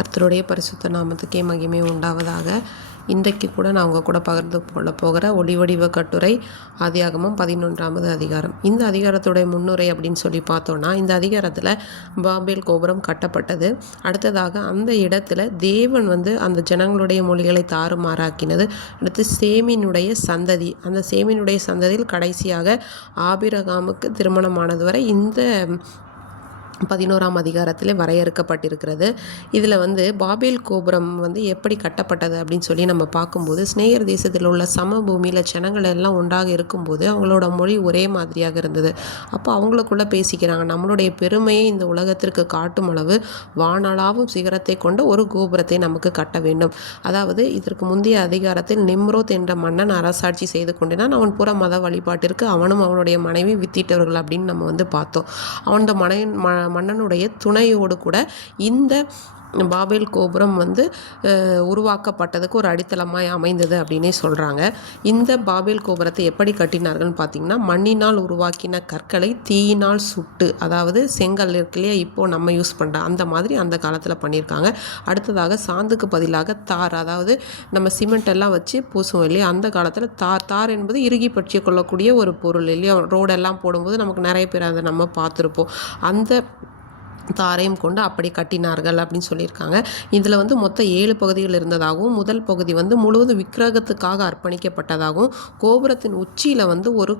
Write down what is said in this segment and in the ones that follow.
கர்த்தருடைய பரிசுத்த நாமத்துக்கே மகிமை உண்டாவதாக. இன்றைக்கு கூட நான் உங்கள் கூட பகிர்ந்து கொள்ள போகிற ஒளிவடிவ கட்டுரை ஆதியாகமம் 11வது அதிகாரம். இந்த அதிகாரத்துடைய முன்னுரை அப்படின்னு சொல்லி பார்த்தோன்னா, இந்த அதிகாரத்தில் பாபேல் கோபுரம் கட்டப்பட்டது. அடுத்ததாக அந்த இடத்துல தேவன் அந்த ஜனங்களுடைய மொழிகளை தாறுமாறாக்கினது. அடுத்து சேமினுடைய சந்ததி, அந்த சேமினுடைய சந்ததியில் கடைசியாக ஆபிரகாமுக்கு திருமணமானது வரை இந்த 11ஆம் அதிகாரத்தில் வரையறுக்கப்பட்டிருக்கிறது. இதில் பாபேல் கோபுரம் எப்படி கட்டப்பட்டது அப்படின்னு சொல்லி நம்ம பார்க்கும்போது, ஸ்நேயர் தேசத்தில் உள்ள சமபூமியில் ஜனங்கள் எல்லாம் ஒன்றாக இருக்கும்போது அவங்களோட மொழி ஒரே மாதிரியாக இருந்தது. அப்போ அவங்களுக்குள்ளே பேசிக்கிறாங்க, நம்மளுடைய பெருமையை இந்த உலகத்திற்கு காட்டும் அளவு வானளாவும் சிகரத்தை கொண்ட ஒரு கோபுரத்தை நமக்கு கட்ட வேண்டும். அதாவது இதற்கு முந்தைய அதிகாரத்தில் நிம்ரோத் என்ற மன்னன் அரசாட்சி செய்து கொண்டினான். அவன் புற மத வழிபாட்டிற்கு அவனும் அவனுடைய மனைவி வித்திட்டவர்கள் அப்படின்னு நம்ம பார்த்தோம். அவனோட மன்னனுடைய துணையோடு கூட இந்த பாபேல் கோபுரம் உருவாக்கப்பட்டதுக்கு ஒரு அடித்தளமாய் அமைந்தது அப்படின்னே சொல்கிறாங்க. இந்த பாபேல் கோபுரத்தை எப்படி கட்டினார்கள்னு பார்த்திங்கன்னா, மண்ணினால் உருவாக்கின கற்களை தீயினால் சுட்டு, அதாவது செங்கல் இருக்குல்லையா இப்போது நம்ம யூஸ் பண்ணுற அந்த மாதிரி அந்த காலத்தில் பண்ணியிருக்காங்க. அடுத்ததாக சாந்துக்கு பதிலாக தார், அதாவது நம்ம சிமெண்ட் எல்லாம் வச்சு பூசுவோம் இல்லையா, அந்த காலத்தில் தார் என்பது இறுகி பற்றி கொள்ளக்கூடிய ஒரு பொருள் இல்லையா. ரோடெல்லாம் போடும்போது நமக்கு நிறைய பேர் அதை நம்ம பார்த்துருப்போம். அந்த தாரையும் கொண்டு அப்படி கட்டினார்கள் அப்படின்னு சொல்லியிருக்காங்க. இதில் மொத்தம் 7 பகுதிகள் இருந்ததாகவும், முதல் பகுதி முழுவதும் விக்கிரகத்துக்காக அர்ப்பணிக்கப்பட்டதாகவும், கோபுரத்தின் உச்சியில் ஒரு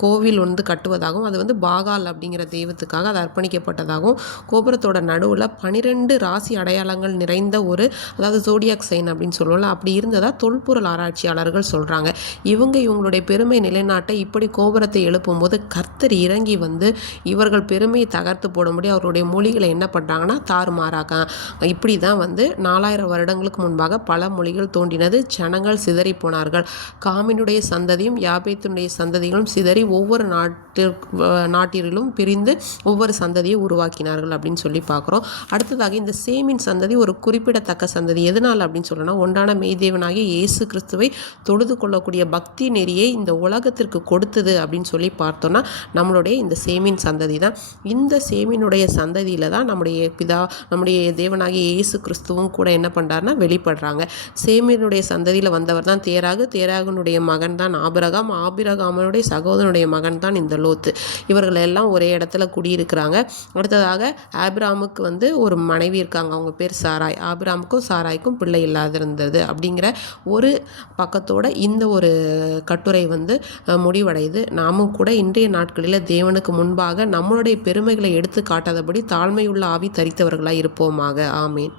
கோவில் கட்டுவதாகவும், அது பாகால் அப்படிங்கிற தெய்வத்துக்காக அது அர்ப்பணிக்கப்பட்டதாகவும், கோபுரத்தோட நடுவில் 12 ராசி அடையாளங்கள் நிறைந்த அதாவது ஜோடியாக் சைன் அப்படின்னு சொல்லுவோம்ல, அப்படி இருந்ததா தொல்பொருள் ஆராய்ச்சியாளர்கள் சொல்கிறாங்க. இவங்களுடைய பெருமை நிலைநாட்ட இப்படி கோபுரத்தை எழுப்பும்போது கர்த்தர் இறங்கி இவர்கள் பெருமையை தகர்த்து போடும்படி அவருடைய மொழிகளை என்ன பண்ணுறாங்கன்னா தாறுமாறாக. இப்படி தான் 4000 வருடங்களுக்கு முன்பாக பல மொழிகள் தோன்றினது. ஜனங்கள் சிதறி போனார்கள். காமினுடைய சந்ததியும் யாபேத்தினுடைய சந்ததிகளும் சிதறி ஒவ்வொரு நாட்டிலும் பிரிந்து ஒவ்வொரு சந்ததியை உருவாக்கினார்கள் அப்படின்னு சொல்லி பார்க்குறோம். அடுத்ததாக இந்த சேமின் சந்ததி ஒரு குறிப்பிடத்தக்க சந்ததி. எதனால் அப்படின்னு சொல்லணும்னா, ஒன்றான மெய்தேவனாகிய இயேசு கிறிஸ்துவை தொழுது கொள்ளக்கூடிய பக்தி நெறியை இந்த உலகத்திற்கு கொடுத்தது அப்படின்னு சொல்லி பார்த்தோன்னா நம்மளுடைய இந்த சேமின் சந்ததி தான். இந்த சேமினுடைய சந்ததியில் தான் நம்முடைய தேவனாகிய இயேசு கிறிஸ்துவும் கூட என்ன பண்ணுறாருன்னா வெளிப்படுறாங்க. சேமினுடைய சந்ததியில் வந்தவர் தான் தேராகனுடைய மகன் தான் ஆபிரகாமனுடைய சகோதரனுடைய மகன் தான் இந்த லோத்து. இவர்கள் எல்லாம் ஒரே இடத்துல குடியிருக்கிறாங்க. அடுத்ததாக ஆபிரகாமுக்கு ஒரு மனைவி இருக்காங்க, அவங்க பேர் சாராய். ஆபிரகாமுக்கும் சாராய்க்கும் பிள்ளை இல்லாதிருந்தது அப்படிங்கிற ஒரு பக்கத்தோட இந்த ஒரு கட்டுரை முடிவடையுது. நாமும் கூட இன்றைய நாட்களில் தேவனுக்கு முன்பாக நம்மளுடைய பெருமைகளை எடுத்து காட்டாதபடி தாழ்மையுள்ள ஆவி தரித்தவர்களாய் இருப்போமாக. ஆமேன்.